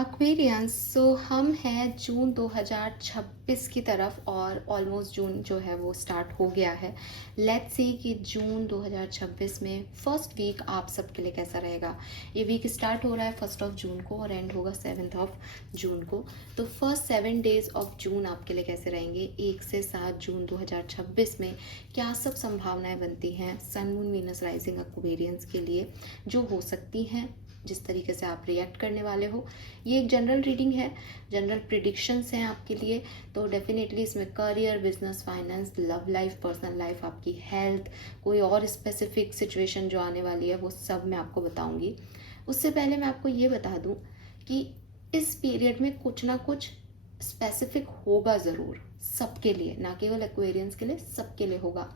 Aquarians हम हैं जून 2026 की तरफ और ऑलमोस्ट जून जो है वो स्टार्ट हो गया है। लेट्स सी कि जून 2026 में फर्स्ट वीक आप सबके लिए कैसा रहेगा। ये वीक स्टार्ट हो रहा है 1 जून को और एंड होगा 7 जून को। तो फर्स्ट 7 डेज ऑफ जून आपके लिए कैसे रहेंगे 1 से 7 जून 2026 में। क्या सब संभावनाएं बनती हैं sun moon Venus rising Aquarians के लिए जो हो सकती हैं, जिस तरीके से आप रिएक्ट करने वाले हो। ये एक जनरल रीडिंग है, जनरल प्रिडिक्शंस हैं आपके लिए। तो डेफिनेटली इसमें career, business, finance, love life, personal life, आपकी हेल्थ, कोई और स्पेसिफिक सिचुएशन जो आने वाली है वो सब मैं आपको बताऊंगी। उससे पहले मैं आपको ये बता दूं कि इस पीरियड में कुछ ना कुछ स्पेसिफिक होगा ज़रूर सबके लिए, ना केवल एक्वेरियंस के लिए, सबके लिए होगा।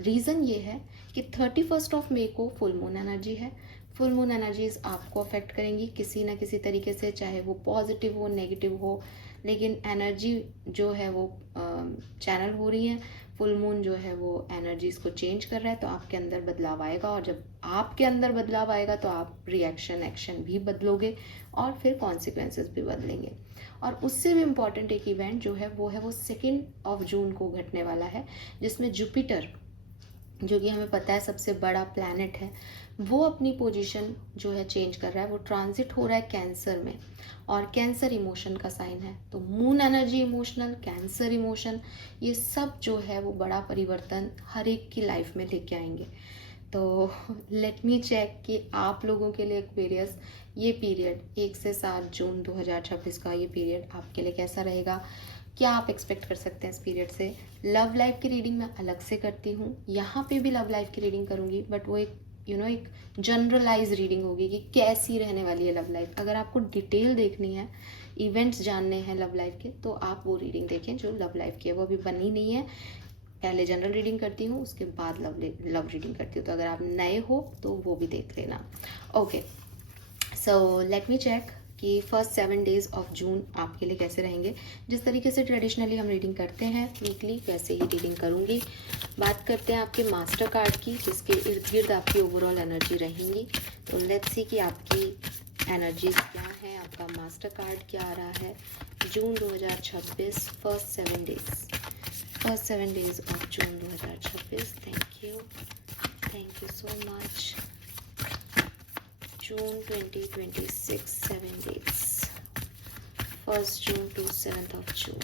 रीज़न ये है कि 31 मई को फुल मून एनर्जी है। फुल मून एनर्जीज आपको अफेक्ट करेंगी किसी ना किसी तरीके से, चाहे वो पॉजिटिव हो नेगेटिव हो, लेकिन एनर्जी जो है वो चैनल हो रही है। फुल मून जो है वो एनर्जीज को चेंज कर रहा है, तो आपके अंदर बदलाव आएगा और जब आपके अंदर बदलाव आएगा तो आप रिएक्शन एक्शन भी बदलोगे और फिर कॉन्सिक्वेंसेस भी बदलेंगे। और उससे भी इम्पॉर्टेंट एक इवेंट जो है वो 2 जून को घटने वाला है, जिसमें जुपिटर, जो कि हमें पता है सबसे बड़ा प्लैनेट है, वो अपनी पोजीशन जो है चेंज कर रहा है। वो ट्रांजिट हो रहा है कैंसर में और कैंसर इमोशन का साइन है। तो moon energy emotional, cancer emotion, ये सब जो है वो बड़ा परिवर्तन हर एक की लाइफ में लेके आएंगे। तो लेट मी चेक कि आप लोगों के लिए एक्वेरियस ये पीरियड 1 से 7 जून 2026 का ये पीरियड आपके लिए कैसा रहेगा, क्या आप एक्सपेक्ट कर सकते हैं इस पीरियड से। लव लाइफ की रीडिंग मैं अलग से करती हूँ, यहाँ पे भी लव लाइफ की रीडिंग करूँगी, बट वो एक एक जनरलाइज रीडिंग होगी कि कैसी रहने वाली है लव लाइफ। अगर आपको डिटेल देखनी है, इवेंट्स जानने हैं लव लाइफ के, तो आप वो रीडिंग देखें जो लव लाइफ की है। वो अभी बनी नहीं है, पहले जनरल रीडिंग करती हूँ, उसके बाद लव रीडिंग करती हूँ। तो अगर आप नए हो तो वो भी देख लेना। Okay, so let me check कि फर्स्ट 7 डेज ऑफ जून आपके लिए कैसे रहेंगे। जिस तरीके से ट्रेडिशनली हम रीडिंग करते हैं वीकली, वैसे ही रीडिंग करूँगी। बात करते हैं आपके मास्टर कार्ड की, जिसके इर्द गिर्द आपकी ओवरऑल एनर्जी रहेंगी। तो लेट्स सी कि आपकी एनर्जीज क्या है, आपका मास्टर कार्ड क्या आ रहा है June 2026 first 7 days of June 2026। Thank you so much. June 2026 7 days, 1 June to 7 June.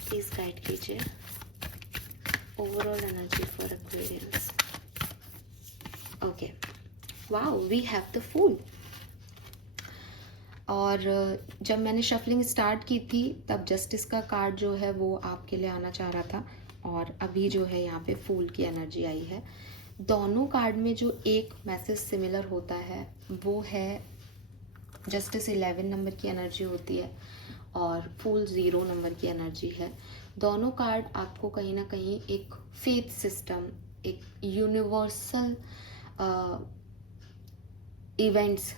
Please guide कीजिए overall energy for Aquarians. Okay, wow, we have the fool. और जब मैंने शफलिंग स्टार्ट की थी तब जस्टिस का कार्ड जो है वो आपके लिए आना चाह रहा था, और अभी जो है यहाँ पे फूल की एनर्जी आई है। दोनों कार्ड में जो एक मैसेज सिमिलर होता है वो है जस्टिस 11 नंबर की एनर्जी होती है और फूल 0 नंबर की एनर्जी है। दोनों कार्ड आपको कहीं ना कहीं एक फेथ सिस्टम, एक यूनिवर्सल इवेंट्स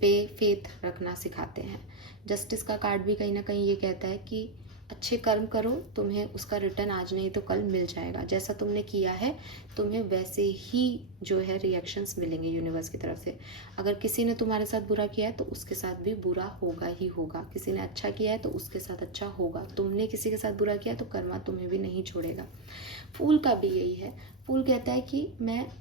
पे फेथ रखना सिखाते हैं। जस्टिस का कार्ड भी कहीं ना कहीं ये कहता है कि अच्छे कर्म करो, तुम्हें उसका रिटर्न आज नहीं तो कल मिल जाएगा। जैसा तुमने किया है तुम्हें वैसे ही जो है रिएक्शंस मिलेंगे यूनिवर्स की तरफ से। अगर किसी ने तुम्हारे साथ बुरा किया है तो उसके साथ भी बुरा होगा ही होगा, किसी ने अच्छा किया है तो उसके साथ अच्छा होगा। तुमने किसी के साथ बुरा किया तो कर्मा तुम्हें भी नहीं छोड़ेगा। फूल का भी यही है। फूल कहता है कि मैं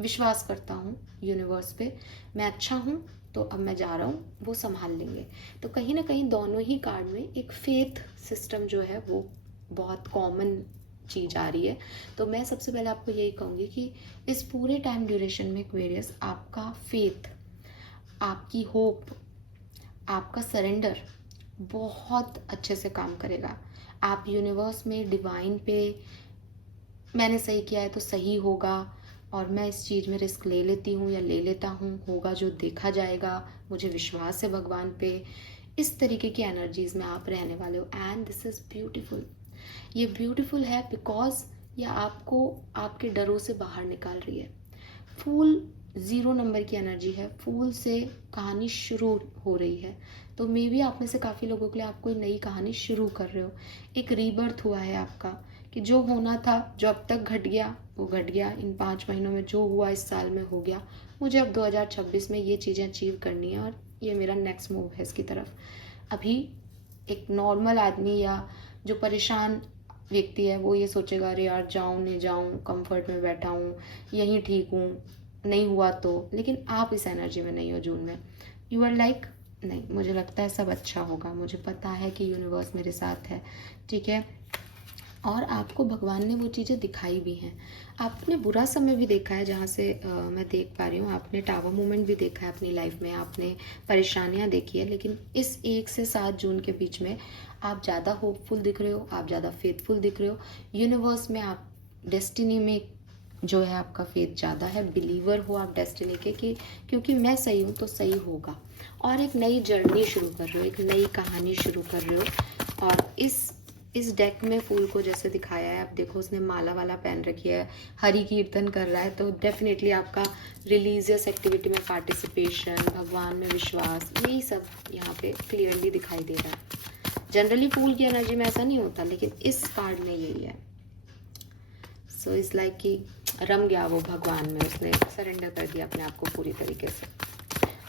विश्वास करता हूँ यूनिवर्स पे, मैं अच्छा हूँ तो अब मैं जा रहा हूँ, वो संभाल लेंगे। तो कहीं ना कहीं दोनों ही कार्ड में एक फेथ सिस्टम जो है वो बहुत कॉमन चीज़ आ रही है। तो मैं सबसे पहले आपको यही कहूँगी कि इस पूरे टाइम ड्यूरेशन में एक्वेरियस आपका फेथ, आपकी होप, आपका सरेंडर बहुत अच्छे से काम करेगा। आप यूनिवर्स में डिवाइन पे मैंने सही किया है तो सही होगा, और मैं इस चीज़ में रिस्क ले लेती हूँ या ले लेता हूँ, होगा जो देखा जाएगा, मुझे विश्वास है भगवान पे, इस तरीके की एनर्जीज में आप रहने वाले हो। And this is beautiful. ये ब्यूटीफुल है बिकॉज ये आपको आपके डरों से बाहर निकाल रही है। फूल 0 नंबर की एनर्जी है, फूल से कहानी शुरू हो रही है। तो मे बी आप में से काफ़ी लोगों के लिए आप कोई नई कहानी शुरू कर रहे हो। एक रीबर्थ हुआ है आपका कि जो होना था, जो अब तक घट गया वो घट गया। इन 5 महीनों में जो हुआ इस साल में हो गया, मुझे अब 2026 में ये चीज़ें अचीव करनी है और ये मेरा नेक्स्ट मूव है इसकी तरफ। अभी एक नॉर्मल आदमी या जो परेशान व्यक्ति है वो ये सोचेगा, अरे यार जाऊँ नहीं जाऊँ, कंफर्ट में बैठा हूँ, यहीं ठीक हूँ, नहीं हुआ तो। लेकिन आप इस एनर्जी में नहीं हो जून में। यू आर लाइक नहीं, मुझे लगता है सब अच्छा होगा, मुझे पता है कि यूनिवर्स मेरे साथ है, ठीक है। और आपको भगवान ने वो चीज़ें दिखाई भी हैं। आपने बुरा समय भी देखा है, जहाँ से मैं देख पा रही हूँ, आपने टावर मूवमेंट भी देखा है अपनी लाइफ में, आपने परेशानियाँ देखी है, लेकिन इस 1 से 7 जून के बीच में आप ज़्यादा होपफुल दिख रहे हो, आप ज़्यादा फेथफुल दिख रहे हो यूनिवर्स में। आप डेस्टिनी में जो है आपका फेथ ज़्यादा है, बिलीवर हो आप डेस्टिनी के कि क्योंकि मैं सही हूँ तो सही होगा। और एक नई जर्नी शुरू कर रहे हो, एक नई कहानी शुरू कर रहे हो। और इस डेक में फूल को जैसे दिखाया है, आप देखो उसने माला वाला पहन रखी है, हरि कीर्तन कर रहा है, तो डेफिनेटली आपका रिलीजियस एक्टिविटी में पार्टिसिपेशन, भगवान में विश्वास, यही सब यहाँ पे क्लियरली दिखाई दे रहा है। जनरली फूल की एनर्जी में ऐसा नहीं होता, लेकिन इस कार्ड में यही है। सो इट्स लाइक कि रम गया वो भगवान में, उसने सरेंडर कर दिया अपने आप को पूरी तरीके से।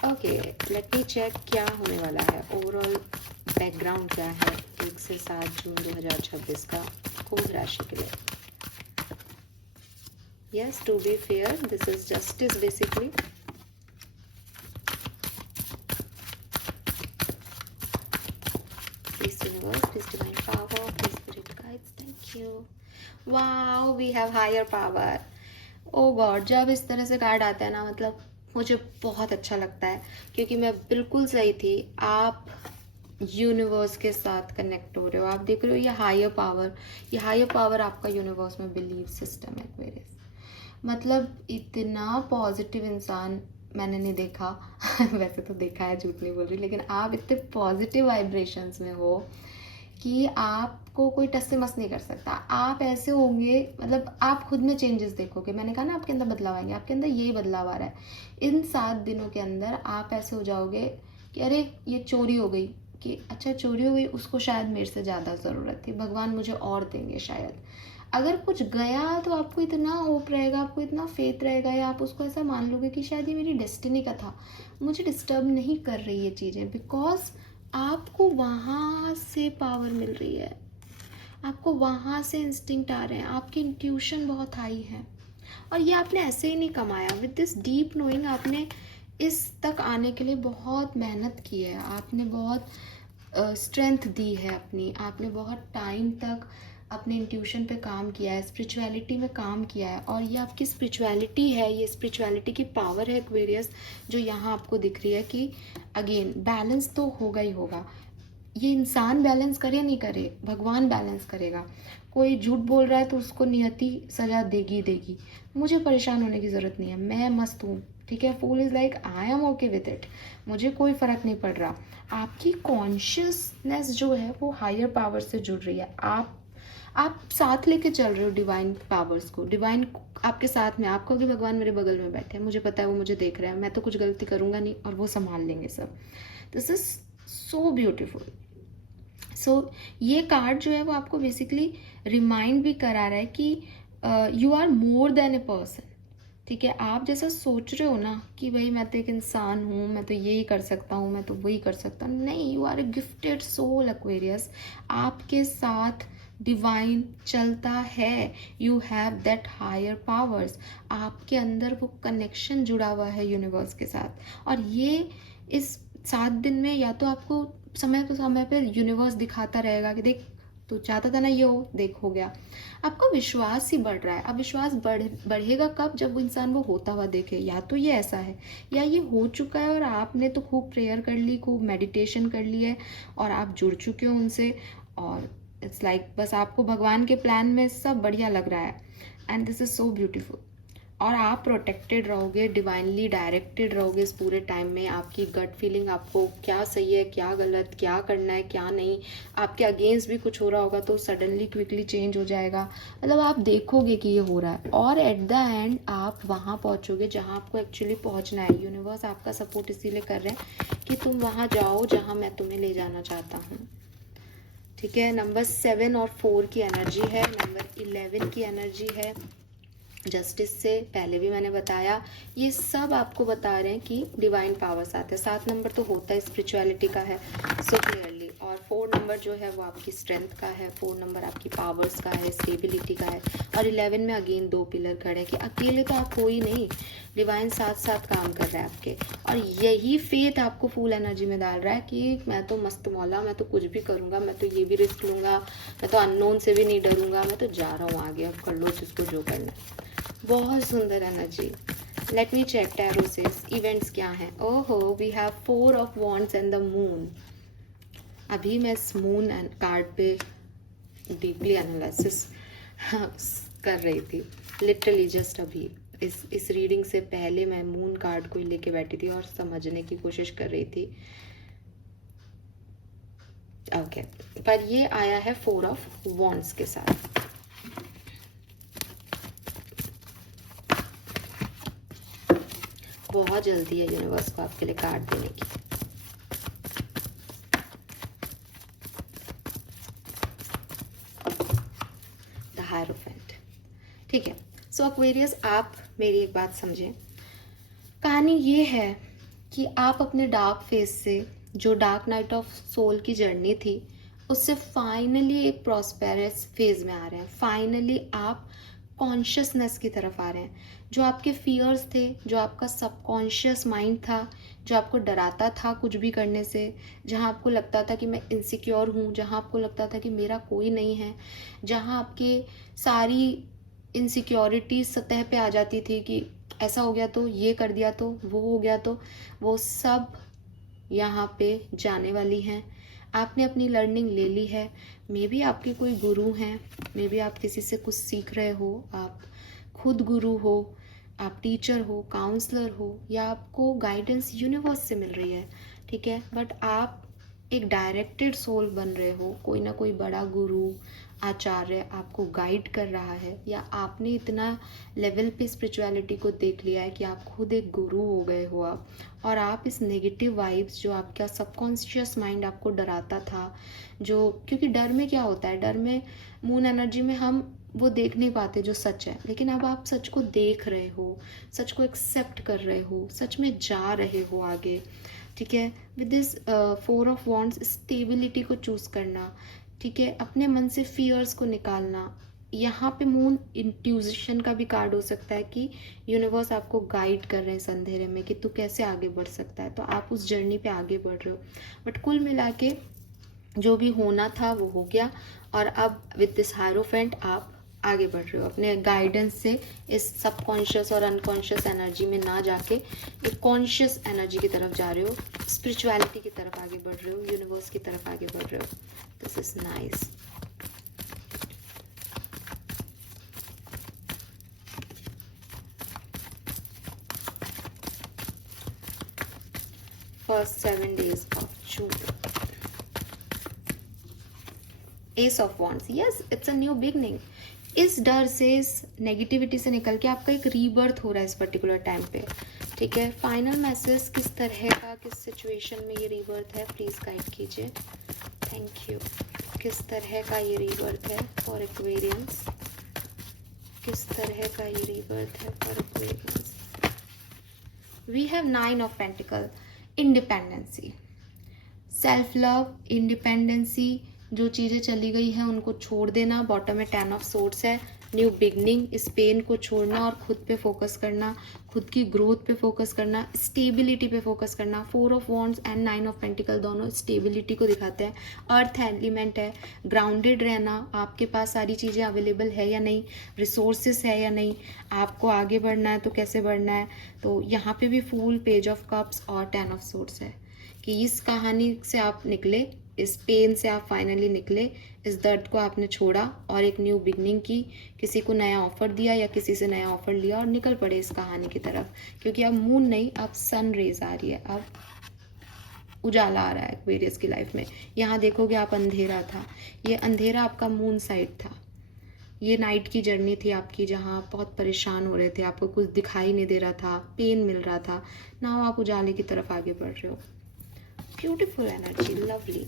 ओके, लेट मी चेक क्या होने वाला है, ओवरऑल बैकग्राउंड क्या है 1 से 7 जून 2026 का कुंभ राशि के लिए। Yes, to be fair, this is justice basically. Please universe, please divine power, please spirit guides, thank you. Wow, we have higher power. Oh God, जब इस तरह से कार्ड आता है ना, मतलब मुझे बहुत अच्छा लगता है, क्योंकि मैं बिल्कुल सही थी। आप यूनिवर्स के साथ कनेक्ट हो रहे हो, आप देख रहे हो ये हायर पावर आपका यूनिवर्स में बिलीव सिस्टम है एक्वेरियस। मतलब इतना पॉजिटिव इंसान मैंने नहीं देखा वैसे तो देखा है, झूठ नहीं बोल रही, लेकिन आप इतने पॉजिटिव वाइब्रेशंस में हो कि आपको कोई टस से मस नहीं कर सकता। आप ऐसे होंगे, मतलब आप खुद में चेंजेस देखोगे। मैंने कहा ना आपके अंदर बदलाव आएंगे, आपके अंदर यही बदलाव आ रहा है। इन 7 दिनों के अंदर आप ऐसे हो जाओगे कि अरे ये चोरी हो गई, कि अच्छा चोरी हो गई, उसको शायद मेरे से ज़्यादा ज़रूरत थी, भगवान मुझे और देंगे शायद। अगर कुछ गया तो आपको इतना होप रहेगा, आपको इतना फेथ रहेगा, या आप उसको ऐसा मान लोगे कि शायद ये मेरी डेस्टिनी का था, मुझे डिस्टर्ब नहीं कर रही ये चीज़ें, बिकॉज आपको वहाँ से पावर मिल रही है, आपको वहाँ से इंस्टिंक्ट आ रहे हैं, आपकी इंट्यूशन बहुत हाई है। और ये आपने ऐसे ही नहीं कमाया, विद दिस डीप नोइंग आपने इस तक आने के लिए बहुत मेहनत की है, आपने बहुत स्ट्रेंथ दी है अपनी, आपने बहुत टाइम तक अपने इंट्यूशन पे काम किया है, स्पिरिचुअलिटी में काम किया है। और ये आपकी स्पिरिचुअलिटी है, ये स्पिरिचुअलिटी की पावर है एक्वेरियस, जो यहाँ आपको दिख रही है कि अगेन बैलेंस तो होगा ही होगा। ये इंसान बैलेंस करे नहीं करे, भगवान बैलेंस करेगा। कोई झूठ बोल रहा है तो उसको नियति सजा देगी। मुझे परेशान होने की ज़रूरत नहीं है, मैं मस्त हूँ, ठीक है। Fool is like I am okay with it, मुझे कोई फ़र्क नहीं पड़ रहा। आपकी कॉन्शियसनेस जो है वो हायर पावर से जुड़ रही है। आप साथ लेके चल रहे हो डिवाइन पावर्स को, डिवाइन आपके साथ में। आपको कि भगवान मेरे बगल में बैठे हैं, मुझे पता है वो मुझे देख रहे हैं, मैं तो कुछ गलती करूँगा नहीं और वो संभाल लेंगे सब। This is so beautiful. So ये कार्ड जो है वो आपको बेसिकली रिमाइंड भी करा रहा है कि you are more than a person, ठीक है। आप जैसा सोच रहे हो ना कि भाई मैं तो एक इंसान हूँ, मैं तो यही कर सकता हूँ, मैं तो वही कर सकता हूँ, नहीं, you are a gifted soul Aquarius. आपके साथ डिवाइन चलता है, you have that higher powers, आपके अंदर वो कनेक्शन जुड़ा हुआ है यूनिवर्स के साथ। और ये इस 7 दिन में या तो आपको समय पे यूनिवर्स दिखाता रहेगा कि देख तो चाहता था ना ये हो, देख हो गया। आपका विश्वास ही बढ़ रहा है। अब विश्वास बढ़ेगा कब, जब वो इंसान वो होता हुआ देखे। या तो ये ऐसा है या ये हो चुका है और आपने तो खूब प्रेयर कर ली, खूब मेडिटेशन कर ली है और आप जुड़ चुके हो उनसे, और इट्स लाइक बस आपको भगवान के प्लान में सब बढ़िया लग रहा है। And this is so beautiful. और आप प्रोटेक्टेड रहोगे, डिवाइनली डायरेक्टेड रहोगे इस पूरे टाइम में। आपकी गट फीलिंग, आपको क्या सही है, क्या गलत, क्या करना है, क्या नहीं, आपके अगेंस्ट भी कुछ हो रहा होगा तो सडनली क्विकली चेंज हो जाएगा। मतलब आप देखोगे कि ये हो रहा है और एट द एंड आप वहाँ पहुँचोगे जहाँ आपको एक्चुअली पहुँचना है। यूनिवर्स आपका सपोर्ट इसीलिए कर रहे हैं कि तुम वहाँ जाओ जहाँ मैं तुम्हें ले जाना चाहता हूँ, ठीक है। नंबर 7 और 4 की एनर्जी है, नंबर 11 की एनर्जी है, जस्टिस से पहले भी मैंने बताया, ये सब आपको बता रहे हैं कि डिवाइन पावर्स आते हैं। 7 नंबर तो होता है स्पिरिचुअलिटी का है सो क्लियरली, और 4 नंबर जो है वो आपकी स्ट्रेंथ का है, 4 नंबर आपकी पावर्स का है, स्टेबिलिटी का है, और 11 में अगेन 2 पिलर खड़े हैं कि अकेले तो आप हो ही नहीं, डिवाइन साथ साथ काम कर रहा है आपके। और यही फेथ आपको फुल एनर्जी में डाल रहा है कि मैं तो मस्त मौला, मैं तो कुछ भी करूँगा, मैं तो ये भी रिस्क लूँगा, मैं तो अननोन से भी नहीं डरूंगा, मैं तो जा रहा हूँ आगे, अब कर लो जिसको जो करना है। बहुत सुंदर energy. Let me check tarot's events क्या हैं। ओहो, we have 4 of wands and the moon. अभी मैं इस मून कार्ड पे डीपली एनालिसिस कर रही थी, लिटरली जस्ट अभी इस रीडिंग से पहले मैं मून कार्ड को ही लेके बैठी थी और समझने की कोशिश कर रही थी। ओके, पर ये आया है 4 ऑफ वॉन्ड्स के साथ। बहुत जल्दी है यूनिवर्स को आपके लिए कार्ड देने की। द हायरोफेंट, ठीक है। सो एक्वेरियस, आप मेरी एक बात समझें। कहानी ये है कि आप अपने डार्क फेज से, जो डार्क नाइट ऑफ सोल की जर्नी थी, उससे फाइनली एक प्रॉस्पेरस फेज में आ रहे हैं। फाइनली आप कॉन्शियसनेस की तरफ आ रहे हैं। जो आपके फियर्स थे, जो आपका सबकॉन्शियस माइंड था, जो आपको डराता था कुछ भी करने से, जहाँ आपको लगता था कि मैं इनसिक्योर हूँ, जहाँ आपको लगता था कि मेरा कोई नहीं है, जहाँ आपके सारी इनसिक्योरिटी सतह पे आ जाती थी कि ऐसा हो गया तो, ये कर दिया तो, वो हो गया तो, वो सब यहाँ पे जाने वाली हैं। आपने अपनी लर्निंग ले ली है। मे बी आपके कोई गुरु हैं, मे बी आप किसी से कुछ सीख रहे हो, आप खुद गुरु हो, आप टीचर हो, काउंसलर हो, या आपको गाइडेंस यूनिवर्स से मिल रही है, ठीक है। बट आप एक डायरेक्टेड सोल बन रहे हो, कोई ना कोई बड़ा गुरु आचार्य आपको गाइड कर रहा है, या आपने इतना लेवल पे स्पिरिचुअलिटी को देख लिया है कि आप खुद एक गुरु हो गए हो आप, और आप इस नेगेटिव वाइब्स जो आपका सबकॉन्शियस माइंड आपको डराता था, जो, क्योंकि डर में क्या होता है, डर में मून एनर्जी में हम वो देख नहीं पाते जो सच है, लेकिन अब आप सच को देख रहे हो, सच को एक्सेप्ट कर रहे हो, सच में जा रहे हो आगे, ठीक है। With this 4 of wands, stability को चूज करना, ठीक है, अपने मन से फियर्स को निकालना। यहाँ पे मून इंट्यूशन का भी कार्ड हो सकता है कि यूनिवर्स आपको गाइड कर रहे हैं इस अंधेरे में कि तू कैसे आगे बढ़ सकता है, तो आप उस जर्नी पे आगे बढ़ रहे हो। बट कुल मिला के जो भी होना था वो हो गया, और अब विद दिस हायरोफेंट आप आगे बढ़ रहे हो अपने गाइडेंस से, इस सबकॉन्शियस और अनकॉन्शियस एनर्जी में ना जाके एक कॉन्शियस एनर्जी की तरफ जा रहे हो, स्पिरिचुअलिटी की तरफ आगे बढ़ रहे हो, यूनिवर्स की तरफ आगे बढ़ रहे हो। This is nice. First 7 days of June. S of wands, yes, it's a new beginning. इस डर से, इस नेगेटिविटी से निकल के आपका एक रीबर्थ हो रहा है इस पर्टिकुलर टाइम पे, ठीक है। फाइनल मैसेज किस तरह का, किस सिचुएशन में ये रीबर्थ है, प्लीज गाइड कीजिए, थैंक यू। किस तरह का ये रीबर्थ है फॉर एक्वेरियंस, किस तरह का ये रीबर्थ है for Aquarians. We have 9 of pentacles, independency, self love, independency, जो चीज़ें चली गई हैं उनको छोड़ देना। बॉटम में 10 ऑफ सोर्ड्स है, न्यू बिगनिंग, इस पेन को छोड़ना और खुद पे फोकस करना, खुद की ग्रोथ पे फोकस करना, स्टेबिलिटी पे फोकस करना। 4 of wands and 9 of pentacle दोनों स्टेबिलिटी को दिखाते हैं। अर्थ एलिमेंट है, ग्राउंडेड रहना, आपके पास सारी चीज़ें अवेलेबल है या नहीं, रिसोर्सेस है या नहीं, आपको आगे बढ़ना है तो कैसे बढ़ना है। तो यहाँ पे भी फूल, पेज ऑफ कप्स और 10 ऑफ सोर्ड्स है कि इस कहानी से आप निकले, इस पेन से आप फाइनली निकले, इस दर्द को आपने छोड़ा और एक न्यू बिगनिंग की, किसी को नया ऑफर दिया या किसी से नया ऑफर लिया और निकल पड़े इस कहानी की तरफ। क्योंकि अब मून नहीं, अब सन रेज आ रही है, अब उजाला आ रहा है एक्वेरियस की लाइफ में। यहाँ देखोगे आप अंधेरा था, ये अंधेरा आपका मून साइड था, ये नाइट की जर्नी थी आपकी जहाँ आप बहुत परेशान हो रहे थे, आपको कुछ दिखाई नहीं दे रहा था, पेन मिल रहा था, नाउ आप उजाले की तरफ आगे बढ़ रहे हो। Beautiful energy, lovely.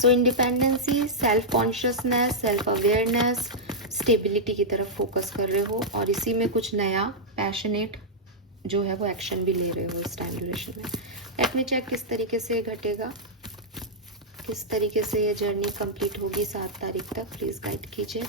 So independency, self consciousness, self awareness, stability की तरफ फोकस कर रहे हो और इसी में कुछ नया पैशनेट जो है वो एक्शन भी ले रहे हो इस टाइम ड्यूरेशन में। लेट मी चेक किस तरीके से घटेगा, किस तरीके से ये जर्नी कंप्लीट होगी 7 तारीख तक। प्लीज़ गाइड कीजिए।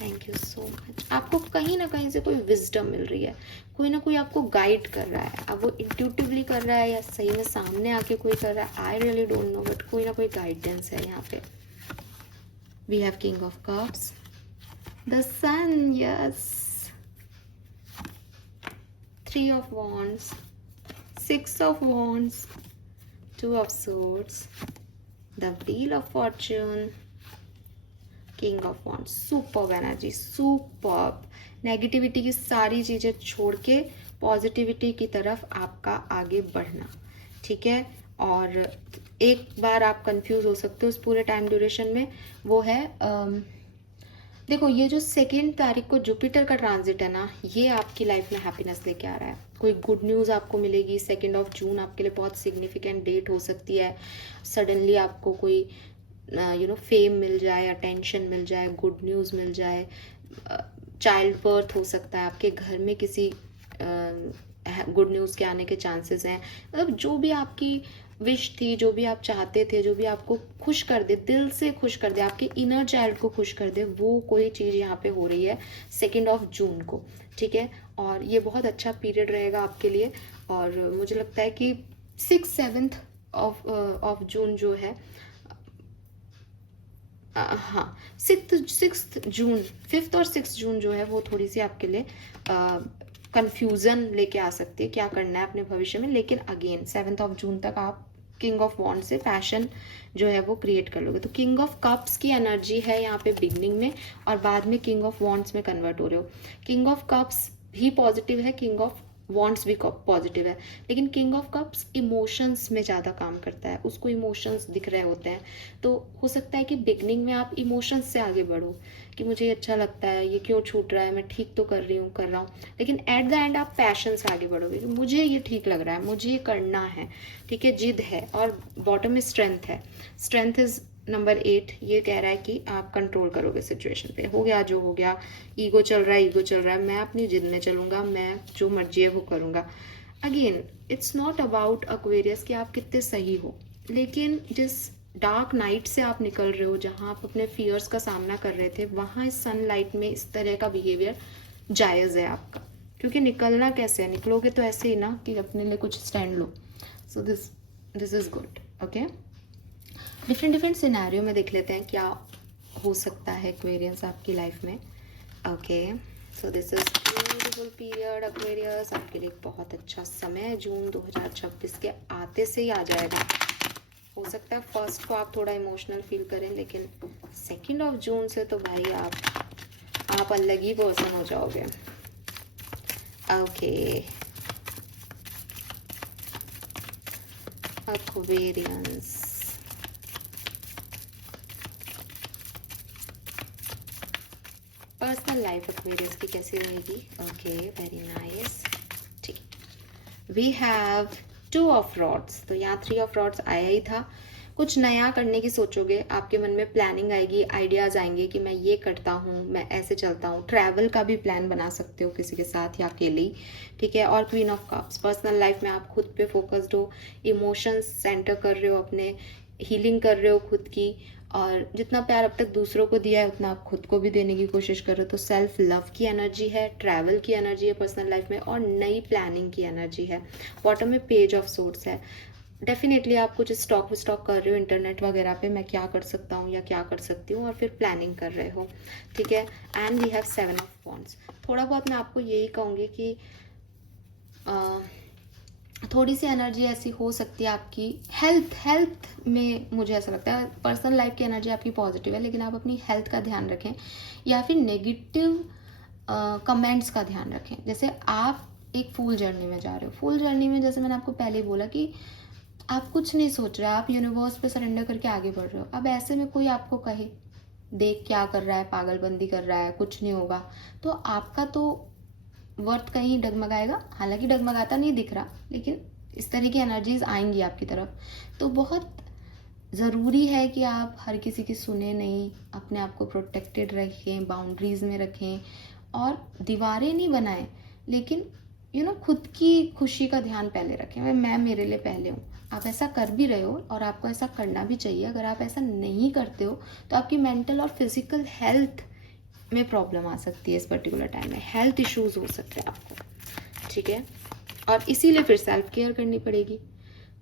Thank you so much. आपको कहीं ना कहीं से कोई विजडम मिल रही है, कोई ना कोई आपको गाइड कर रहा है। अब वो इंट्यूटिवली कर रहा है या सही में सामने आके कोई कर रहा है, I really don't know, but कोई ना कोई गाइडेंस है यहाँ पे। We have king of cups, the sun, yes, 3 of wands, 6 of wands, 2 of swords, the wheel of fortune, king of wands. Superb energy, superb. Negativity की सारी चीजें छोड़ के पॉजिटिविटी की तरफ आपका आगे बढ़ना, ठीक है। और एक बार आप कंफ्यूज हो सकते हो उस पूरे टाइम ड्यूरेशन में, वो है देखो ये जो 2 तारीख को जुपिटर का ट्रांजिट है ना, ये आपकी लाइफ में हैप्पीनेस लेके आ रहा है। कोई गुड न्यूज़ आपको मिलेगी। 2 ऑफ जून आपके लिए बहुत सिग्निफिकेंट डेट हो सकती है। सडनली आपको कोई फेम मिल जाए, अटेंशन मिल जाए, गुड न्यूज़ मिल जाए, चाइल्ड बर्थ हो सकता है आपके घर में, किसी गुड न्यूज़ के आने के चांसेस हैं। मतलब जो भी आपकी विश थी, जो भी आप चाहते थे, जो भी आपको खुश कर दे, दिल से खुश कर दे, आपके इनर चाइल्ड को खुश कर दे, वो कोई चीज़ यहाँ पे हो रही है 2 ऑफ जून को, ठीक है। और ये बहुत अच्छा पीरियड रहेगा आपके लिए। और मुझे लगता है कि 6-7 ऑफ जून जो है, हाँ 6 जून, 5 और 6 जून जो है वो थोड़ी सी आपके लिए कंफ्यूजन लेके आ सकती है, क्या करना है अपने भविष्य में। लेकिन अगेन 7 ऑफ जून तक आप किंग ऑफ वॉन्ड से पैशन जो है वो क्रिएट कर लोगे। तो किंग ऑफ कप्स की एनर्जी है यहाँ पे बिगनिंग में, और बाद में किंग ऑफ वॉन्ड्स में कन्वर्ट हो रहे हो। किंग ऑफ कप्स भी पॉजिटिव है, किंग ऑफ वॉन्ट्स भी पॉजिटिव है, लेकिन किंग ऑफ कप्स इमोशंस में ज़्यादा काम करता है, उसको इमोशंस दिख रहे होते हैं। तो हो सकता है कि बिगनिंग में आप इमोशंस से आगे बढ़ो कि मुझे ये अच्छा लगता है, ये क्यों छूट रहा है, मैं ठीक तो कर रहा हूँ। लेकिन एट द एंड आप पैशन से आगे बढ़ोगे कि मुझे ये ठीक लग रहा है, मुझे ये करना है, ठीक है, जिद है। और बॉटम में स्ट्रेंथ है, स्ट्रेंथ इज नंबर 8। ये कह रहा है कि आप कंट्रोल करोगे सिचुएशन पे। हो गया जो हो गया, ईगो चल रहा है, मैं अपनी जिद में चलूंगा, मैं जो मर्जी है वो करूंगा। Again it's not about Aquarius कि आप कितने सही हो, लेकिन जिस डार्क नाइट से आप निकल रहे हो, जहाँ आप अपने फियर्स का सामना कर रहे थे, वहाँ इस सनलाइट में इस तरह का बिहेवियर जायज़ है आपका। क्योंकि निकलना कैसे है, निकलोगे तो ऐसे ही ना कि अपने लिए कुछ stand low. So this is good, okay. Different scenario में देख लेते हैं क्या हो सकता है एक्वेरियंस आपकी लाइफ में, okay. So this is beautiful period Aquarius, आपके लिए बहुत अच्छा समय जून 2026 के आते से ही आ जाएगा। हो सकता है फर्स्ट को आप थोड़ा इमोशनल फील करें, लेकिन 2 ऑफ जून से तो भाई आप अलग ही पर्सन हो जाओगे, okay. Aquarians, personal life Aquarius की कैसी रहेगी, ओके, वेरी नाइस, ठीक। वी हैव 2 ऑफ रॉड्स, तो यहाँ 3 ऑफ रॉड्स आया ही था। कुछ नया करने की सोचोगे, आपके मन में प्लानिंग आएगी, आइडियाज़ आएंगे कि मैं ये करता हूँ, मैं ऐसे चलता हूँ। ट्रैवल का भी प्लान बना सकते हो किसी के साथ या अकेले ही, ठीक है। और queen of cups, personal life में आप खुद पे फोकस्ड हो, इमोशंस सेंटर कर रहे हो, अपने हीलिंग कर रहे हो खुद की, और जितना प्यार अब तक दूसरों को दिया है उतना आप खुद को भी देने की कोशिश कर रहे हो। तो सेल्फ लव की एनर्जी है, ट्रैवल की एनर्जी है पर्सनल लाइफ में, और नई प्लानिंग की एनर्जी है। बॉटम में पेज ऑफ सोर्ड्स है। डेफिनेटली आप कुछ स्टॉक कर रहे हो इंटरनेट वगैरह पे, मैं क्या कर सकता हूँ या क्या कर सकती हूँ, और फिर प्लानिंग कर रहे हो, ठीक है। And we have 7 of wands. थोड़ा बहुत मैं आपको यही कहूँगी कि थोड़ी सी एनर्जी ऐसी हो सकती है आपकी हेल्थ में। मुझे ऐसा लगता है पर्सनल लाइफ की एनर्जी आपकी पॉजिटिव है, लेकिन आप अपनी हेल्थ का ध्यान रखें, या फिर नेगेटिव कमेंट्स का ध्यान रखें। जैसे आप एक फूल जर्नी में जा रहे हो, फूल जर्नी में जैसे मैंने आपको पहले बोला कि आप कुछ नहीं सोच रहे, आप यूनिवर्स पे सरेंडर करके आगे बढ़ रहे हो। अब ऐसे में कोई आपको कहे देख क्या कर रहा है, पागलबंदी कर रहा है, कुछ नहीं होगा, तो आपका तो वर्थ कहीं डगमगाएगा। हालांकि डगमगाता नहीं दिख रहा, लेकिन इस तरह की एनर्जीज आएंगी आपकी तरफ। तो बहुत ज़रूरी है कि आप हर किसी की सुने नहीं, अपने आप को प्रोटेक्टेड रखें, बाउंड्रीज़ में रखें और दीवारें नहीं बनाएं, लेकिन खुद की खुशी का ध्यान पहले रखें। मैं मेरे लिए पहले हूँ। आप ऐसा कर भी रहे हो और आपको ऐसा करना भी चाहिए। अगर आप ऐसा नहीं करते हो तो आपकी मेंटल और फिजिकल हेल्थ में प्रॉब्लम आ सकती है। इस पर्टिकुलर टाइम में हेल्थ इश्यूज हो सकते हैं आपको, ठीक है। और इसीलिए फिर सेल्फ केयर करनी पड़ेगी,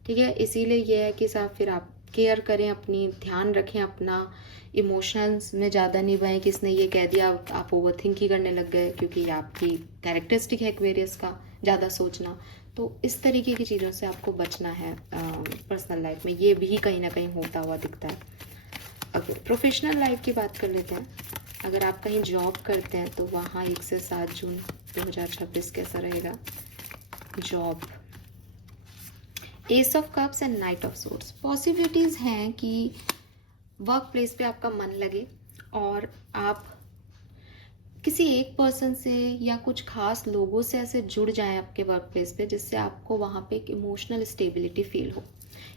ठीक है। इसीलिए ये है कि साहब फिर आप केयर करें, अपनी ध्यान रखें, अपना इमोशंस में ज़्यादा नहीं बहें। किसने ये कह दिया आप ओवर थिंक ही करने लग गए, क्योंकि ये आपकी कैरेक्टरिस्टिक है एक्वेरियस का, ज़्यादा सोचना। तो इस तरीके की चीज़ों से आपको बचना है पर्सनल लाइफ में। ये भी कहीं ना कहीं होता हुआ दिखता है। ओके, प्रोफेशनल लाइफ की बात कर लेते हैं। अगर आप कहीं जॉब करते हैं तो वहाँ 1 से 7 जून 2026 कैसा रहेगा। Job, S of cups and night of swords. Possibilities हैं कि वर्क प्लेस पे आपका मन लगे और आप किसी एक पर्सन से या कुछ खास लोगों से ऐसे जुड़ जाएं आपके वर्क प्लेस पे, जिससे आपको वहाँ पे एक इमोशनल स्टेबिलिटी फील हो,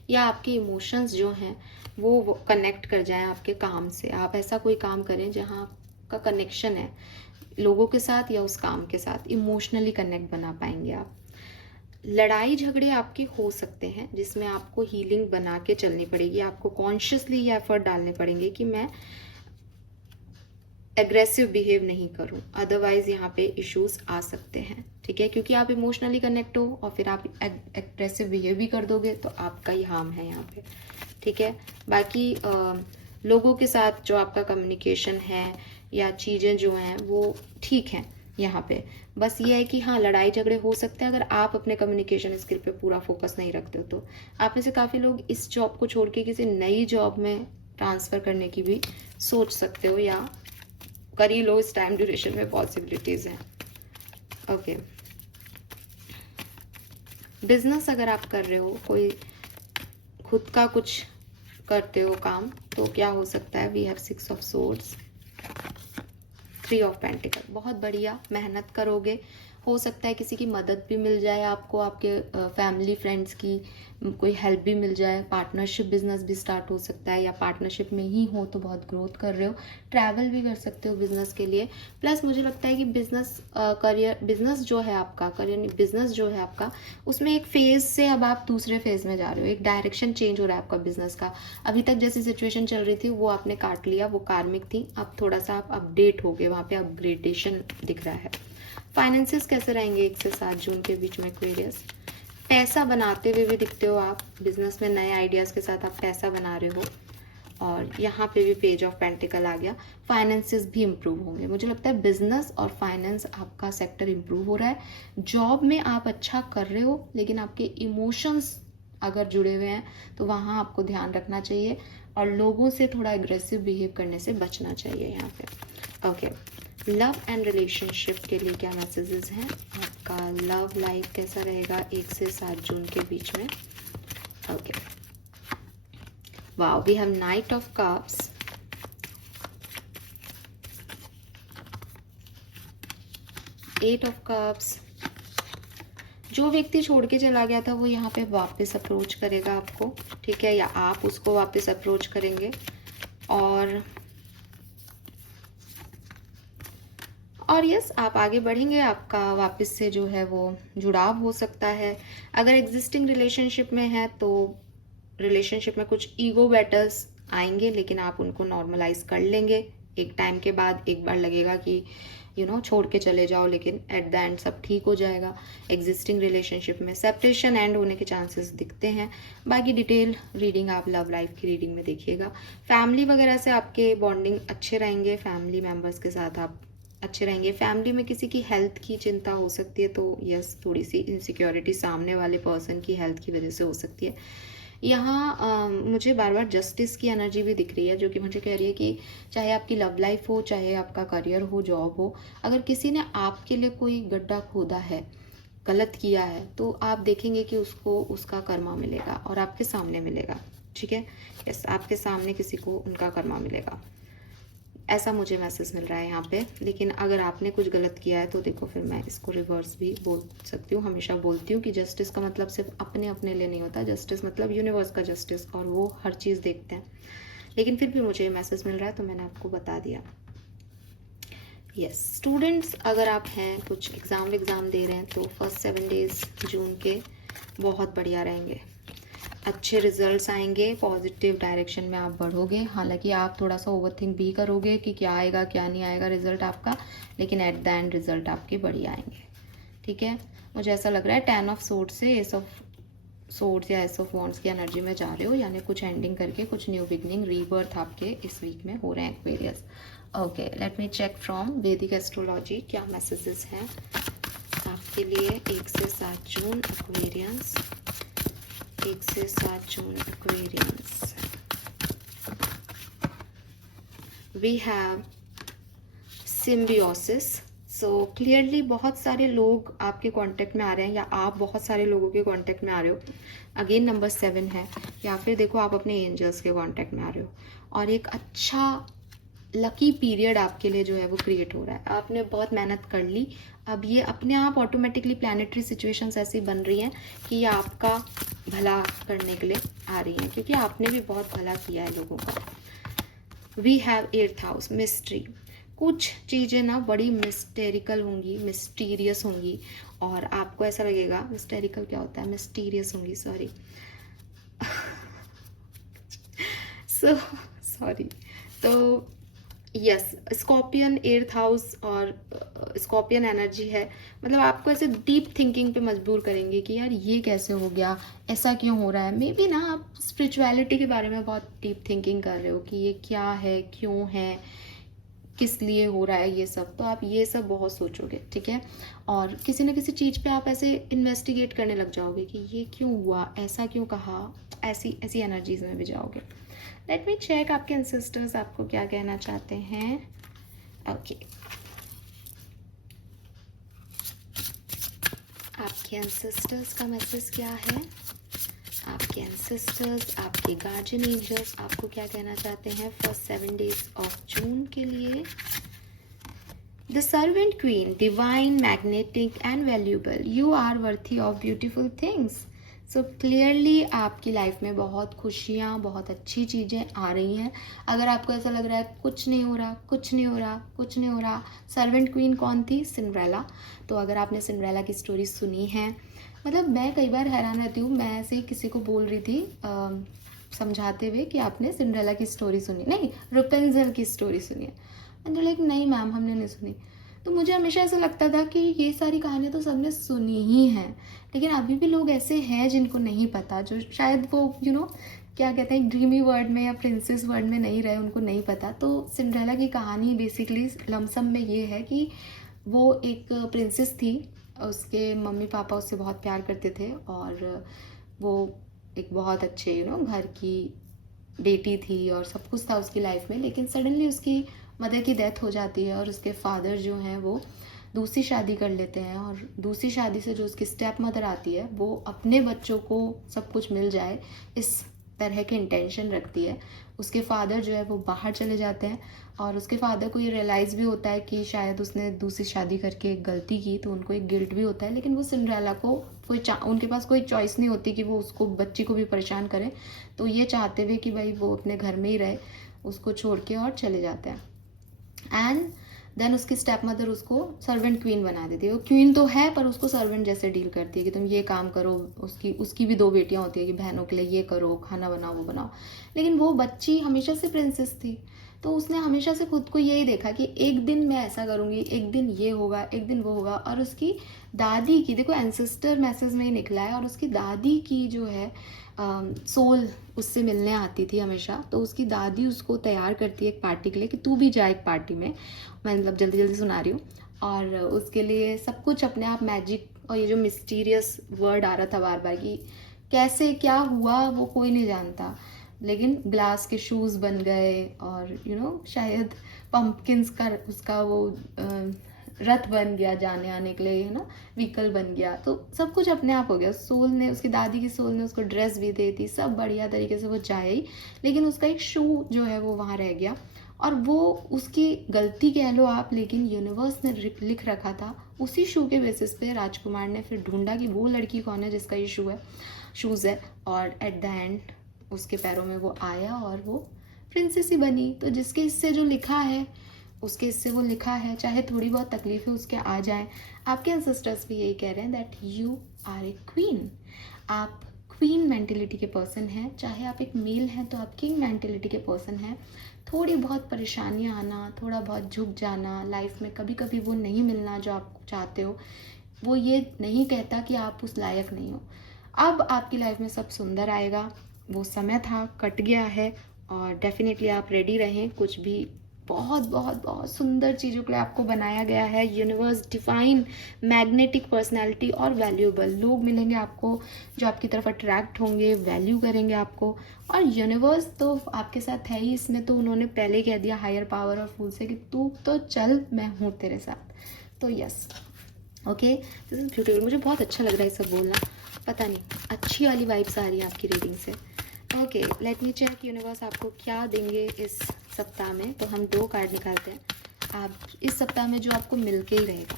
या आपके इमोशंस जो हैं वो कनेक्ट कर जाएं आपके काम से। आप ऐसा कोई काम करें जहाँ का कनेक्शन है लोगों के साथ या उस काम के साथ, इमोशनली कनेक्ट बना पाएंगे आप। लड़ाई झगड़े आपके हो सकते हैं जिसमें आपको हीलिंग बना के चलनी पड़ेगी। आपको कॉन्शियसली ये एफर्ट डालने पड़ेंगे कि मैं एग्रेसिव बिहेव नहीं करूं, अदरवाइज यहाँ पे इश्यूज आ सकते हैं, ठीक है। क्योंकि आप इमोशनली कनेक्ट हो और फिर आप एग्रेसिव बिहेव भी कर दोगे तो आपका ही हार्म है यहाँ पे, ठीक है। बाकी लोगों के साथ जो आपका कम्युनिकेशन है या चीज़ें जो हैं वो ठीक हैं यहाँ पे। बस ये है कि हाँ, लड़ाई झगड़े हो सकते हैं अगर आप अपने कम्युनिकेशन स्किल पे पूरा फोकस नहीं रखते हो। तो आप में से काफ़ी लोग इस जॉब को छोड़ के किसी नई जॉब में ट्रांसफ़र करने की भी सोच सकते हो, या कर ही लो। इस टाइम ड्यूरेशन में पॉसिबिलिटीज़ हैं। ओके, बिजनेस अगर आप कर रहे हो, कोई खुद का कुछ करते हो काम, तो क्या हो सकता है। We have 6 of swords, 3 of pentacle. बहुत बढ़िया, मेहनत करोगे, हो सकता है किसी की मदद भी मिल जाए आपको, आपके फैमिली फ्रेंड्स की कोई हेल्प भी मिल जाए। पार्टनरशिप बिजनेस भी स्टार्ट हो सकता है, या पार्टनरशिप में ही हो तो बहुत ग्रोथ कर रहे हो, ट्रैवल भी कर सकते हो बिजनेस के लिए। प्लस मुझे लगता है कि बिजनेस करियर, बिजनेस जो है आपका करियर, बिजनेस जो है आपका, उसमें एक फेज से अब आप दूसरे फेज में जा रहे हो, एक डायरेक्शन चेंज हो रहा है आपका बिजनेस का। अभी तक जैसी सिचुएशन चल रही थी वो आपने काट लिया, वो कार्मिक थी। अब थोड़ा सा आप अपडेट हो गए, वहाँ पे अपग्रेडेशन दिख रहा है। फाइनेंसेस कैसे रहेंगे 1 से 7 जून के बीच में एक्वेरियस। पैसा बनाते हुए भी दिखते हो आप, बिजनेस में नए आइडियाज़ के साथ आप पैसा बना रहे हो। और यहाँ पे भी पेज ऑफ पेंटिकल आ गया। फाइनेंसेस भी इम्प्रूव होंगे। मुझे लगता है बिजनेस और फाइनेंस आपका सेक्टर इम्प्रूव हो रहा है। जॉब में आप अच्छा कर रहे हो, लेकिन आपके इमोशंस अगर जुड़े हुए हैं तो वहाँ आपको ध्यान रखना चाहिए और लोगों से थोड़ा एग्रेसिव बिहेव करने से बचना चाहिए यहाँ पे। ओके, लव एंड रिलेशनशिप के लिए क्या मैसेजेस हैं। आपका लव लाइफ कैसा रहेगा 1 से 7 जून के बीच में। Okay, wow, we have knight of cups, 8 of cups. जो व्यक्ति छोड़ के चला गया था वो यहाँ पे वापस अप्रोच करेगा आपको, ठीक है, या आप उसको वापस अप्रोच करेंगे। और यस, आप आगे बढ़ेंगे, आपका वापस से जो है वो जुड़ाव हो सकता है। अगर एग्जिस्टिंग रिलेशनशिप में है तो रिलेशनशिप में कुछ ईगो बैटल्स आएंगे, लेकिन आप उनको नॉर्मलाइज कर लेंगे। एक टाइम के बाद एक बार लगेगा कि छोड़ के चले जाओ, लेकिन एट द एंड सब ठीक हो जाएगा। एग्जिस्टिंग रिलेशनशिप में सेपरेशन एंड होने के चांसेस दिखते हैं। बाकी डिटेल रीडिंग आप लव लाइफ की रीडिंग में देखिएगा। फैमिली वगैरह से आपके बॉन्डिंग अच्छे रहेंगे, फैमिली मेम्बर्स के साथ आप अच्छे रहेंगे। फैमिली में किसी की हेल्थ की चिंता हो सकती है, तो यस, थोड़ी सी इनसिक्योरिटी सामने वाले पर्सन की हेल्थ की वजह से हो सकती है। यहाँ मुझे बार बार जस्टिस की एनर्जी भी दिख रही है, जो कि मुझे कह रही है कि चाहे आपकी लव लाइफ हो, चाहे आपका करियर हो, जॉब हो, अगर किसी ने आपके लिए कोई गड्ढा खोदा है, गलत किया है, तो आप देखेंगे कि उसको उसका कर्मा मिलेगा और आपके सामने मिलेगा, ठीक है। यस, आपके सामने किसी को उनका कर्मा मिलेगा। ऐसा मुझे मैसेज मिल रहा है यहाँ पे। लेकिन अगर आपने कुछ गलत किया है तो देखो फिर मैं इसको रिवर्स भी बोल सकती हूँ। हमेशा बोलती हूँ कि जस्टिस का मतलब सिर्फ अपने अपने लिए नहीं होता, जस्टिस मतलब यूनिवर्स का जस्टिस, और वो हर चीज़ देखते हैं। लेकिन फिर भी मुझे ये मैसेज मिल रहा है तो मैंने आपको बता दिया। यस स्टूडेंट्स, अगर आप हैं कुछ एग्ज़ाम दे रहे हैं तो फर्स्ट 7 डेज़ जून के बहुत बढ़िया रहेंगे। अच्छे रिजल्ट्स आएंगे, पॉजिटिव डायरेक्शन में आप बढ़ोगे। हालांकि आप थोड़ा सा ओवरथिंक भी करोगे कि क्या आएगा क्या नहीं आएगा रिजल्ट आपका, लेकिन एट द एंड रिजल्ट आपके बढ़िया आएंगे। ठीक है, मुझे ऐसा लग रहा है 10 ऑफ सोर्ड्स से एस ऑफ सोर्ड्स या एस ऑफ वॉन्ड्स की एनर्जी में जा रहे हो, यानी कुछ एंडिंग करके कुछ न्यू बिगनिंग, रीबर्थ आपके इस वीक में हो रहे हैं Aquarius. Okay, let me check from Vedic astrology क्या मैसेजेस हैं आपके लिए 1 से 7 जून एक्वेरियंस। 1 से 7 जून Aquarians. We have symbiosis. So clearly बहुत सारे लोग आपके कांटेक्ट में आ रहे हैं, या आप बहुत सारे लोगों के कांटेक्ट में आ रहे हो। अगेन नंबर 7 है, या फिर देखो आप अपने एंजल्स के कांटेक्ट में आ रहे हो, और एक अच्छा लकी पीरियड आपके लिए जो है वो क्रिएट हो रहा है। आपने बहुत मेहनत कर ली, अब ये अपने आप ऑटोमेटिकली प्लानिटरी सिचुएशंस ऐसी बन रही हैं कि ये आपका भला करने के लिए आ रही हैं, क्योंकि आपने भी बहुत भला किया है लोगों का। We have 8th house, mystery. कुछ चीज़ें ना बड़ी मिस्टेरिकल होंगी, मिस्टीरियस होंगी, और आपको ऐसा लगेगा, मिस्टेरिकल क्या होता है, मिस्टीरियस होंगी, सॉरी सॉरी। तो यस, स्कॉर्पियन 8th हाउस और स्कॉर्पियन एनर्जी है, मतलब आपको ऐसे डीप थिंकिंग पे मजबूर करेंगे कि यार ये कैसे हो गया, ऐसा क्यों हो रहा है। मे बी ना आप स्पिरिचुअलिटी के बारे में बहुत डीप थिंकिंग कर रहे हो कि ये क्या है, क्यों है, किस लिए हो रहा है ये सब, तो आप ये सब बहुत सोचोगे। ठीक है, और किसी न किसी चीज़ पे आप ऐसे इन्वेस्टिगेट करने लग जाओगे कि ये क्यों हुआ, ऐसा क्यों कहा, ऐसी ऐसी एनर्जीज में भी जाओगे। लेट मी चेक आपके एंसेस्टर्स आपको क्या कहना चाहते हैं। ओके, आपके एंसेस्टर्स का मैसेज क्या है, आपके एंसेस्टर्स, आपके गार्जियन एंजल्स आपको क्या कहना चाहते हैं फर्स्ट 7 डेज ऑफ जून के लिए। The servant queen, divine, magnetic and valuable, you are worthy of beautiful things. So clearly आपकी लाइफ में बहुत खुशियाँ, बहुत अच्छी चीज़ें आ रही हैं। अगर आपको ऐसा लग रहा है कुछ नहीं हो रहा, कुछ नहीं हो रहा, कुछ नहीं हो रहा, सर्वेंट क्वीन कौन थी, सिंड्रेला। तो अगर आपने सिंड्रेला की स्टोरी सुनी है, मतलब मैं कई बार हैरान रहती हूँ, मैं ऐसे ही किसी को बोल रही थी समझाते हुए कि आपने सिंड्रेला की स्टोरी सुनी, नहीं रेपुंज़ेल की स्टोरी सुनी है। एंड लाइक नहीं मैम हमने नहीं सुनी। तो मुझे हमेशा ऐसा लगता था कि ये सारी कहानियाँ तो सबने सुनी ही हैं, लेकिन अभी भी लोग ऐसे हैं जिनको नहीं पता, जो शायद वो क्या कहते हैं ड्रीमी वर्ल्ड में या प्रिंसेस वर्ल्ड में नहीं रहे, उनको नहीं पता। तो सिंड्रेला की कहानी बेसिकली लमसम में ये है कि वो एक प्रिंसेस थी, उसके मम्मी पापा उससे बहुत प्यार करते थे, और वो एक बहुत अच्छे घर की बेटी थी और सब कुछ था उसकी लाइफ में। लेकिन सडनली उसकी मदर की डेथ हो जाती है, और उसके फादर जो हैं वो दूसरी शादी कर लेते हैं, और दूसरी शादी से जो उसकी स्टेप मदर आती है वो अपने बच्चों को सब कुछ मिल जाए इस तरह के इंटेंशन रखती है। उसके फादर जो है वो बाहर चले जाते हैं, और उसके फादर को ये रियलाइज़ भी होता है कि शायद उसने दूसरी शादी करके एक गलती की, तो उनको एक गिल्ट भी होता है। लेकिन वो सिंड्रेला को उनके पास कोई चॉइस नहीं होती कि वो उसको बच्ची को भी परेशान करें, तो ये चाहते हुए कि भाई वो अपने घर में ही रहे, उसको छोड़ के और चले जाते हैं। एंड देन उसकी स्टेप मदर उसको सर्वेंट क्वीन बना देती है। वो क्वीन तो है पर उसको सर्वेंट जैसे डील करती है कि तुम ये काम करो। उसकी भी 2 बेटियां होती है कि बहनों के लिए ये करो, खाना बनाओ, वो बनाओ। लेकिन वो बच्ची हमेशा से प्रिंसेस थी, तो उसने हमेशा से खुद को यही देखा कि एक दिन मैं ऐसा करूँगी, एक दिन ये होगा, एक दिन वो होगा। और उसकी दादी की, देखो एंसेस्टर मैसेज में ही निकला है, और उसकी दादी की जो है सोल उससे मिलने आती थी हमेशा। तो उसकी दादी उसको तैयार करती है एक पार्टी के लिए कि तू भी जा एक पार्टी में, मैं मतलब जल्दी जल्दी सुना रही हूँ। और उसके लिए सब कुछ अपने आप मैजिक, और ये जो मिस्टीरियस वर्ड आ रहा था बार बार कि कैसे क्या हुआ वो कोई नहीं जानता, लेकिन ग्लास के शूज़ बन गए, और शायद पम्पकिन्स का उसका वो रथ बन गया जाने आने के लिए, है ना, व्हीकल बन गया। तो सब कुछ अपने आप हो गया। सोल ने, उसकी दादी की सोल ने उसको ड्रेस भी दे दी, सब बढ़िया तरीके से वो जाए ही, लेकिन उसका एक शू जो है वो वहाँ रह गया। और वो उसकी गलती कह लो आप, लेकिन यूनिवर्स ने लिख रखा था। उसी शू के बेसिस पे राजकुमार ने फिर ढूंढा कि वो लड़की कौन है जिसका ये शूज़ है, और एट द एंड उसके पैरों में वो आया और वो प्रिंसेस ही बनी। तो जिसके हिस्से जो लिखा है उसके हिस्से वो लिखा है, चाहे थोड़ी बहुत तकलीफें उसके आ जाएं। आपके एंसेस्टर्स भी यही कह रहे हैं that you are a queen. आप क्वीन मेंटेलिटी के पर्सन हैं, चाहे आप एक मेल हैं तो आप किंग मेंटेलिटी के पर्सन हैं। थोड़ी बहुत परेशानियां आना, थोड़ा बहुत झुक जाना, लाइफ में कभी कभी वो नहीं मिलना जो आप चाहते हो, वो ये नहीं कहता कि आप उस लायक नहीं हो। अब आपकी लाइफ में सब सुंदर आएगा। वो समय था, कट गया है, और डेफिनेटली आप रेडी रहें। कुछ भी बहुत बहुत बहुत सुंदर चीज़ों के लिए आपको बनाया गया है। यूनिवर्स डिवाइन मैग्नेटिक पर्सनालिटी और वैल्यूएबल लोग मिलेंगे आपको, जो आपकी तरफ अट्रैक्ट होंगे, वैल्यू करेंगे आपको। और यूनिवर्स तो आपके साथ है ही, इसमें तो उन्होंने पहले कह दिया हायर पावर और फूल से कि तू तो चल, मैं हूँ तेरे साथ। तो yes, okay, this is beautiful. मुझे बहुत अच्छा लग रहा है सब बोलना, पता नहीं, अच्छी वाली वाइब्स आ रही है आपकी रीडिंग से। Okay, let me check universe आपको क्या देंगे इस सप्ताह में। तो हम 2 कार्ड निकालते हैं। आप इस सप्ताह में जो आपको मिलके ही रहेगा,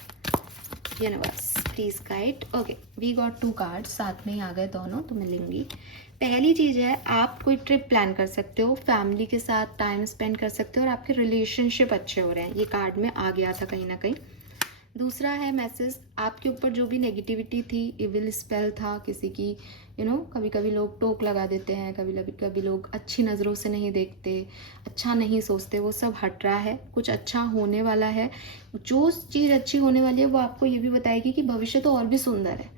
universe please guide. Okay, we got 2 card, साथ में ही आ गए दोनों, तो मिलेंगी। पहली चीज़ है, आप कोई ट्रिप प्लान कर सकते हो, फैमिली के साथ टाइम स्पेंड कर सकते हो और आपके रिलेशनशिप अच्छे हो रहे हैं, ये कार्ड में आ गया था कहीं ना कहीं। दूसरा है मैसेज, आपके ऊपर जो भी नेगेटिविटी थी, इविल स्पेल था किसी की, कभी कभी लोग टोक लगा देते हैं, कभी लोग अच्छी नज़रों से नहीं देखते, अच्छा नहीं सोचते, वो सब हट रहा है, कुछ अच्छा होने वाला है। जो चीज़ अच्छी होने वाली है वो आपको ये भी बताएगी कि भविष्य तो और भी सुंदर है,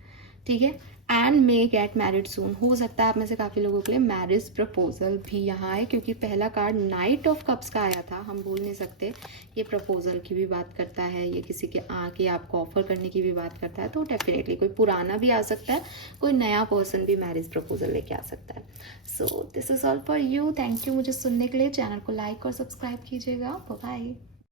ठीक है। एंड मे गेट मैरिड सून, हो सकता है आप में से काफ़ी लोगों के लिए मैरिज प्रपोजल भी यहाँ आए, क्योंकि पहला कार्ड नाइट ऑफ कप्स का आया था। हम बोल नहीं सकते, ये प्रपोजल की भी बात करता है, ये किसी के आके आपको ऑफर करने की भी बात करता है। तो डेफिनेटली कोई पुराना भी आ सकता है, कोई नया पर्सन भी मैरिज प्रपोजल लेके आ सकता है। So this is all for you. Thank you मुझे सुनने के लिए। चैनल को लाइक और सब्सक्राइब कीजिएगा। Bye bye.